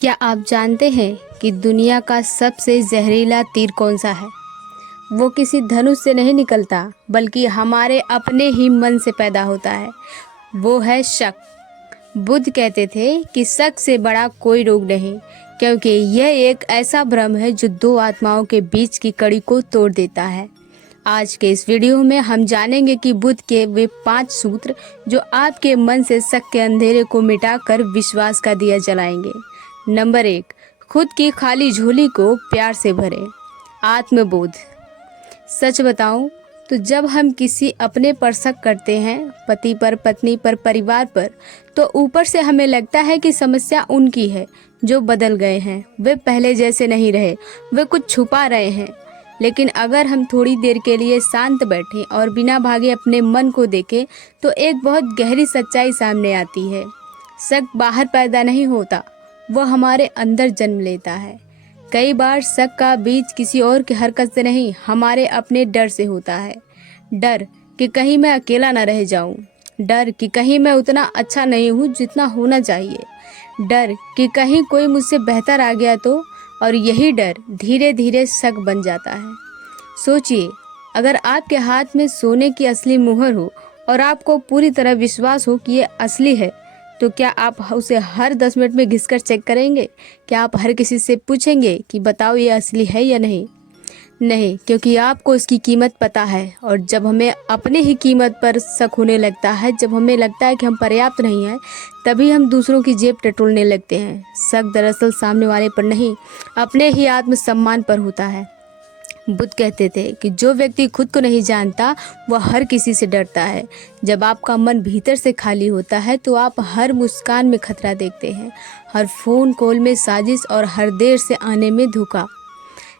क्या आप जानते हैं कि दुनिया का सबसे जहरीला तीर कौन सा है? वो किसी धनुष से नहीं निकलता, बल्कि हमारे अपने ही मन से पैदा होता है। वो है शक। बुद्ध कहते थे कि शक से बड़ा कोई रोग नहीं, क्योंकि यह एक ऐसा भ्रम है जो दो आत्माओं के बीच की कड़ी को तोड़ देता है। आज के इस वीडियो में हम जानेंगे कि बुद्ध के वे 5 सूत्र जो आपके मन से शक के अंधेरे को मिटाकर विश्वास का दिया जलाएंगे। नंबर 1, खुद की खाली झोली को प्यार से भरें। आत्मबोध। सच बताऊं तो जब हम किसी अपने पर शक करते हैं, पति पर, पत्नी पर, परिवार पर, तो ऊपर से हमें लगता है कि समस्या उनकी है जो बदल गए हैं, वे पहले जैसे नहीं रहे, वे कुछ छुपा रहे हैं। लेकिन अगर हम थोड़ी देर के लिए शांत बैठें और बिना भागे अपने मन को देखें तो एक बहुत गहरी सच्चाई सामने आती है। शक बाहर पैदा नहीं होता, वह हमारे अंदर जन्म लेता है। कई बार शक का बीज किसी और की हरकत से नहीं, हमारे अपने डर से होता है। डर कि कहीं मैं अकेला न रह जाऊं, डर कि कहीं मैं उतना अच्छा नहीं हूं जितना होना चाहिए, डर कि कहीं कोई मुझसे बेहतर आ गया तो। और यही डर धीरे धीरे शक बन जाता है। सोचिए, अगर आपके हाथ में सोने की असली मुहर हो और आपको पूरी तरह विश्वास हो कि ये असली है, तो क्या आप उसे हर 10 मिनट में घिसकर चेक करेंगे? क्या आप हर किसी से पूछेंगे कि बताओ ये असली है या नहीं? नहीं, क्योंकि आपको उसकी कीमत पता है। और जब हमें अपने ही कीमत पर शक होने लगता है, जब हमें लगता है कि हम पर्याप्त नहीं हैं, तभी हम दूसरों की जेब टटोलने लगते हैं। शक दरअसल सामने वाले पर नहीं, अपने ही आत्मसम्मान पर होता है। बुद्ध कहते थे कि जो व्यक्ति खुद को नहीं जानता वह हर किसी से डरता है। जब आपका मन भीतर से खाली होता है तो आप हर मुस्कान में खतरा देखते हैं, हर फोन कॉल में साजिश और हर देर से आने में धोखा।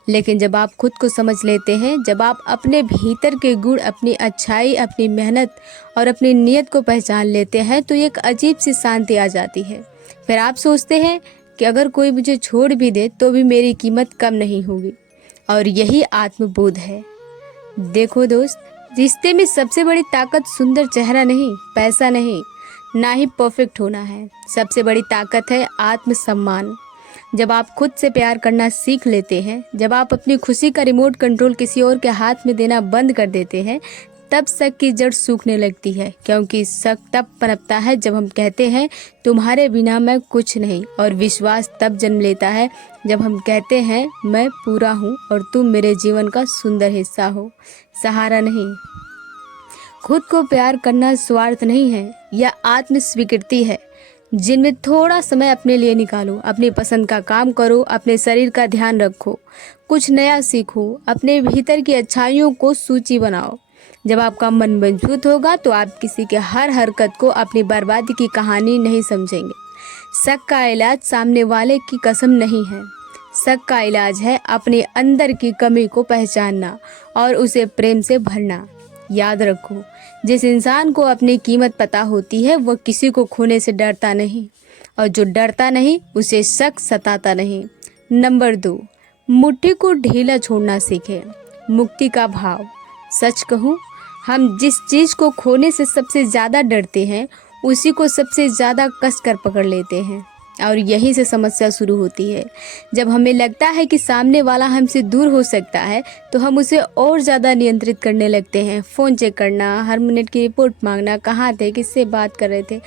लेकिन जब आप खुद को समझ लेते हैं, जब आप अपने भीतर के गुण, अपनी अच्छाई, अपनी मेहनत और अपनी नीयत को पहचान लेते हैं, तो एक अजीब सी शांति आ जाती है। फिर आप सोचते हैं कि अगर कोई मुझे छोड़ भी दे तो भी मेरी कीमत कम नहीं होगी। और यही आत्मबोध है। देखो दोस्त, रिश्ते में सबसे बड़ी ताकत सुंदर चेहरा नहीं, पैसा नहीं, ना ही परफेक्ट होना है। सबसे बड़ी ताकत है आत्मसम्मान। जब आप खुद से प्यार करना सीख लेते हैं, जब आप अपनी खुशी का रिमोट कंट्रोल किसी और के हाथ में देना बंद कर देते हैं, तब शक की जड़ सूखने लगती है। क्योंकि शक तब पनपता है जब हम कहते हैं तुम्हारे बिना मैं कुछ नहीं, और विश्वास तब जन्म लेता है जब हम कहते हैं मैं पूरा हूँ और तुम मेरे जीवन का सुंदर हिस्सा हो, सहारा नहीं। खुद को प्यार करना स्वार्थ नहीं है, यह आत्म स्वीकृति है। जिनमें थोड़ा समय अपने लिए निकालो, अपनी पसंद का काम करो, अपने शरीर का ध्यान रखो, कुछ नया सीखो, अपने भीतर की अच्छाइयों को सूची बनाओ। जब आपका मन मजबूत होगा तो आप किसी के हर हरकत को अपनी बर्बादी की कहानी नहीं समझेंगे। शक का इलाज सामने वाले की कसम नहीं है, शक का इलाज है अपने अंदर की कमी को पहचानना और उसे प्रेम से भरना। याद रखो, जिस इंसान को अपनी कीमत पता होती है वह किसी को खोने से डरता नहीं, और जो डरता नहीं उसे शक सताता नहीं। नंबर 2, मुट्ठी को ढीला छोड़ना सीखें। मुक्ति का भाव। सच कहूँ, हम जिस चीज़ को खोने से सबसे ज़्यादा डरते हैं उसी को सबसे ज़्यादा कस कर पकड़ लेते हैं, और यहीं से समस्या शुरू होती है। जब हमें लगता है कि सामने वाला हमसे दूर हो सकता है तो हम उसे और ज़्यादा नियंत्रित करने लगते हैं। फ़ोन चेक करना, हर मिनट की रिपोर्ट मांगना, कहाँ थे, किससे बात कर रहे थे,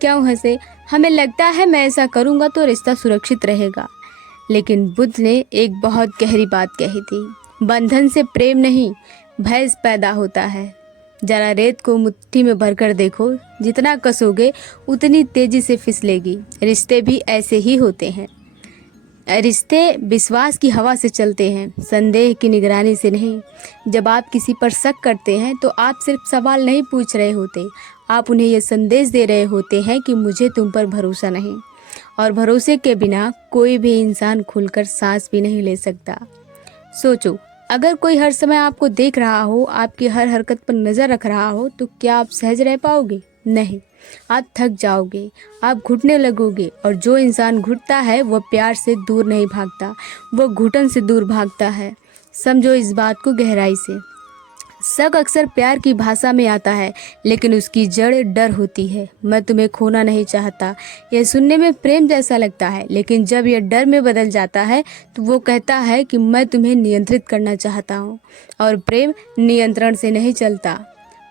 क्यों हंसे। हमें लगता है मैं ऐसा करूँगा तो रिश्ता सुरक्षित रहेगा। लेकिन बुद्ध ने एक बहुत गहरी बात कही थी, बंधन से प्रेम नहीं, भय पैदा होता है। जरा रेत को मुट्ठी में भरकर देखो, जितना कसोगे उतनी तेजी से फिसलेगी। रिश्ते भी ऐसे ही होते हैं। रिश्ते विश्वास की हवा से चलते हैं, संदेह की निगरानी से नहीं। जब आप किसी पर शक करते हैं तो आप सिर्फ सवाल नहीं पूछ रहे होते, आप उन्हें यह संदेश दे रहे होते हैं कि मुझे तुम पर भरोसा नहीं। और भरोसे के बिना कोई भी इंसान खुलकर सांस भी नहीं ले सकता। सोचो, अगर कोई हर समय आपको देख रहा हो, आपकी हर हरकत पर नज़र रख रहा हो, तो क्या आप सहज रह पाओगे? नहीं, आप थक जाओगे, आप घुटने लगोगे। और जो इंसान घुटता है वह प्यार से दूर नहीं भागता, वह घुटन से दूर भागता है। समझो इस बात को गहराई से। शक अक्सर प्यार की भाषा में आता है, लेकिन उसकी जड़ डर होती है। मैं तुम्हें खोना नहीं चाहता, यह सुनने में प्रेम जैसा लगता है, लेकिन जब यह डर में बदल जाता है तो वो कहता है कि मैं तुम्हें नियंत्रित करना चाहता हूँ। और प्रेम नियंत्रण से नहीं चलता।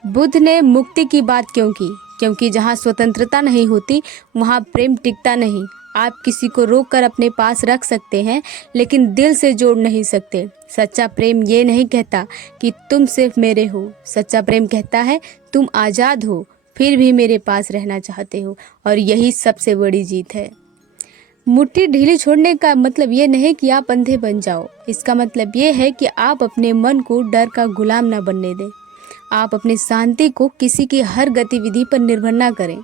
बुद्ध ने मुक्ति की बात क्यों की? क्योंकि जहाँ स्वतंत्रता नहीं होती वहाँ प्रेम टिकता नहीं। आप किसी को रोक कर अपने पास रख सकते हैं, लेकिन दिल से जोड़ नहीं सकते। सच्चा प्रेम ये नहीं कहता कि तुम सिर्फ मेरे हो। सच्चा प्रेम कहता है तुम आज़ाद हो, फिर भी मेरे पास रहना चाहते हो। और यही सबसे बड़ी जीत है। मुट्ठी ढीली छोड़ने का मतलब ये नहीं कि आप अंधे बन जाओ। इसका मतलब ये है कि आप अपने मन को डर का गुलाम ना बनने दें। आप अपनी शांति को किसी की हर गतिविधि पर निर्भर ना करें।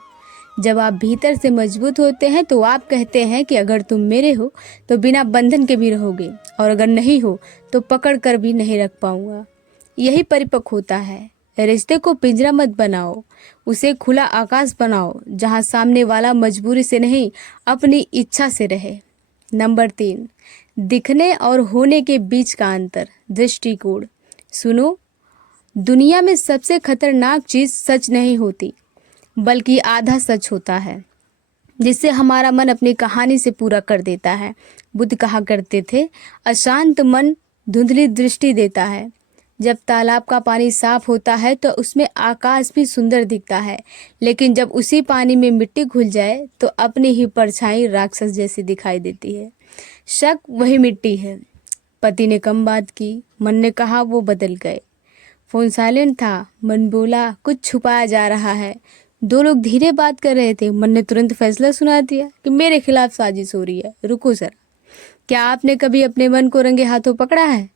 जब आप भीतर से मजबूत होते हैं तो आप कहते हैं कि अगर तुम मेरे हो तो बिना बंधन के भी रहोगे, और अगर नहीं हो तो पकड़ कर भी नहीं रख पाऊंगा। यही परिपक्व होता है। रिश्ते को पिंजरा मत बनाओ, उसे खुला आकाश बनाओ जहां सामने वाला मजबूरी से नहीं अपनी इच्छा से रहे। नंबर 3, दिखने और होने के बीच का अंतर, दृष्टिकोण। सुनो, दुनिया में सबसे खतरनाक चीज सच नहीं होती, बल्कि आधा सच होता है जिससे हमारा मन अपनी कहानी से पूरा कर देता है। बुद्ध कहा करते थे, अशांत मन धुंधली दृष्टि देता है। जब तालाब का पानी साफ होता है तो उसमें आकाश भी सुंदर दिखता है, लेकिन जब उसी पानी में मिट्टी घुल जाए तो अपनी ही परछाई राक्षस जैसी दिखाई देती है। शक वही मिट्टी है। पति ने कम बात की, मन ने कहा वो बदल गए। फोन साइलेंट था, मन बोला कुछ छुपाया जा रहा है। दो लोग धीरे बात कर रहे थे, मन ने तुरंत फैसला सुना दिया कि मेरे खिलाफ साजिश हो रही है। रुको सर, क्या आपने कभी अपने मन को रंगे हाथों पकड़ा है?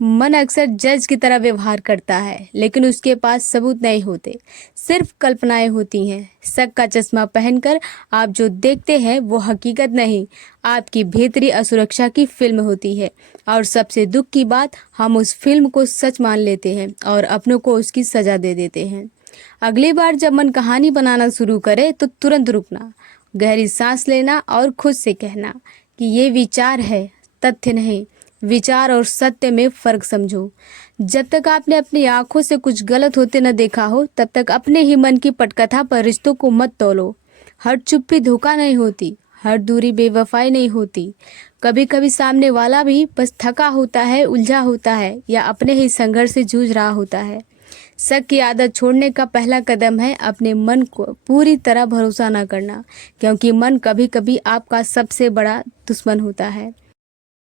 मन अक्सर जज की तरह व्यवहार करता है, लेकिन उसके पास सबूत नहीं होते, सिर्फ कल्पनाएं होती हैं। शक का चश्मा पहनकर आप जो देखते हैं वो हकीकत नहीं, आपकी भीतरी असुरक्षा की फिल्म होती है। और सबसे दुख की बात, हम उस फिल्म को सच मान लेते हैं और अपनों को उसकी सजा दे देते हैं। अगली बार जब मन कहानी बनाना शुरू करे तो तुरंत रुकना, गहरी सांस लेना और खुद से कहना कि ये विचार है, तथ्य नहीं। विचार और सत्य में फर्क समझो। जब तक आपने अपनी आंखों से कुछ गलत होते न देखा हो, तब तक अपने ही मन की पटकथा पर रिश्तों को मत तोलो। हर चुप्पी धोखा नहीं होती, हर दूरी बेवफाई नहीं होती। कभी कभी सामने वाला भी बस थका होता है, उलझा होता है, या अपने ही संघर्ष से जूझ रहा होता है। शक की आदत छोड़ने का पहला कदम है अपने मन को पूरी तरह भरोसा न करना, क्योंकि मन कभी कभी आपका सबसे बड़ा दुश्मन होता है।